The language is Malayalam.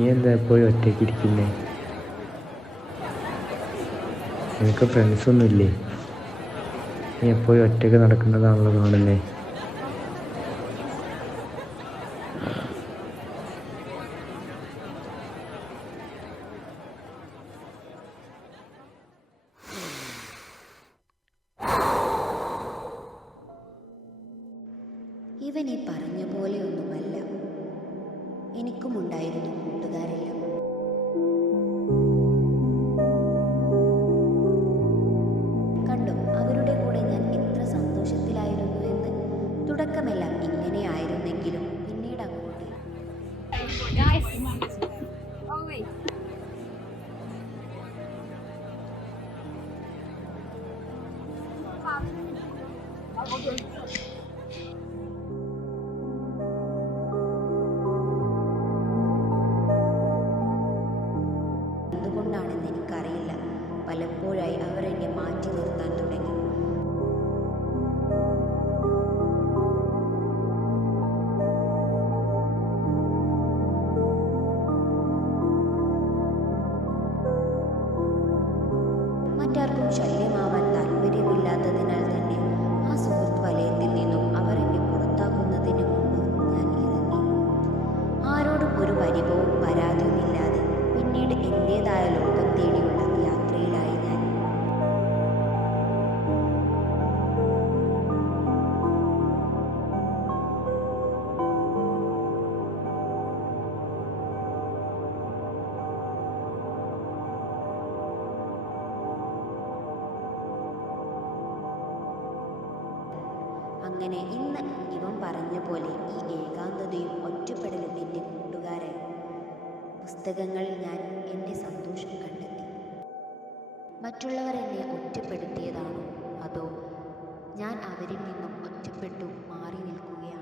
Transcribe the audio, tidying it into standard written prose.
നീ എന്താ എപ്പോഴും ഒറ്റയ്ക്ക് ഇരിക്കുന്നേ? നിനക്ക് ഫ്രണ്ട്സൊന്നുമില്ലേ? നീ എപ്പോഴും ഒറ്റയ്ക്ക് നടക്കുന്നതാണല്ലോ കാണുന്നേ. ഇവൻ ഈ പറഞ്ഞ പോലെയൊന്നുമല്ല. എനിക്കുമുണ്ടായിരുന്നു കൂട്ടുകാരെല്ലാം. കണ്ടോ അവരുടെ കൂടെ ഞാൻ എത്ര സന്തോഷത്തിലായിരുന്നു എന്ന്. തുടക്കമെല്ലാം ഇങ്ങനെയായിരുന്നെങ്കിലും പിന്നീട് അങ്ങോട്ട് എന്തുകൊണ്ടാണെന്ന് എനിക്കറിയില്ല, പലപ്പോഴായി അവർ എന്നെ മാറ്റി നിർത്താൻ തുടങ്ങി. മറ്റാർക്കും ശല്യമാവാൻ താല്പര്യമില്ലാത്തതിനാൽ തന്നെ ആ സുഹൃത്ത് വലയത്തിൽ നിന്നും അവർ എന്നെ പുറത്താക്കുന്നതിന് മുമ്പ് ഞാൻ ഇറങ്ങി. ആരോടും ഒരു പരിഭവവും പരാതിയുമില്ലാതെ പിന്നീട് എൻ്റേതായ ലോകം തേടിയുള്ള യാത്രയിലായി ഞാൻ. അങ്ങനെ ഇന്ന് ഇവൻ പറഞ്ഞ പോലെ ഈ ഏകാന്തതയും ഒറ്റപ്പെടലും എൻ്റെ കൂട്ടുകാരായി. പുസ്തകങ്ങളിൽ ഞാൻ എൻ്റെ സന്തോഷം കണ്ടെത്തി. മറ്റുള്ളവർ എന്നെ ഒറ്റപ്പെടുത്തിയതാണോ അതോ ഞാൻ അവരിൽ നിന്നും ഒറ്റപ്പെട്ടു മാറി നിൽക്കുകയാണോ?